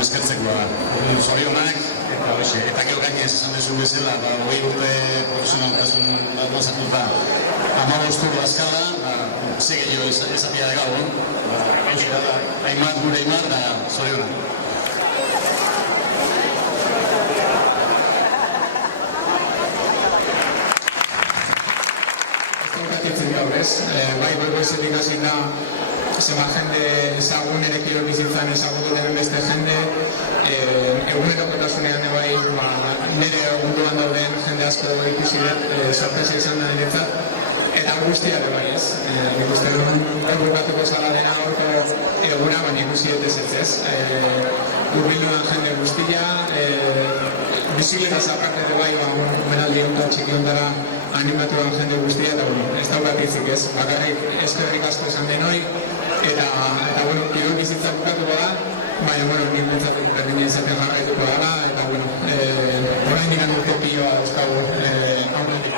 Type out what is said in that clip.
eskertzeko da. Zorionak, eta hoxe, eta gero gainez esan dezu bezala, 20 urte profesionaltasun bazartuta 15 urte azkala, sege jo esatia da gau, hoxe da, hainbat gure hainbat, da zorionak. Bai, goizetik hasita zema jende ezagun ere kirol bizitzan ezagutu denen beste jende egunerokotasunean bai nire munduan dauden jende asko ikusi dut sorpresa izan da niretzat eta guztia ere bai ez nik uste duen bukatuko zala dena gaurko eguna baina ikusi dut ez urbilduan jende guztia bizikletaz aparte ere bai menaldi honetan txiki honetara animatuan jende guztia eta ez daukat hitzik ez, bakarrik eskerrik asko esan denoi eta kirol bizitza bukatuko da, baina nik bentsatu berdina izaten jarraituko dara eta orain digan urte piloa euskagu aurretik.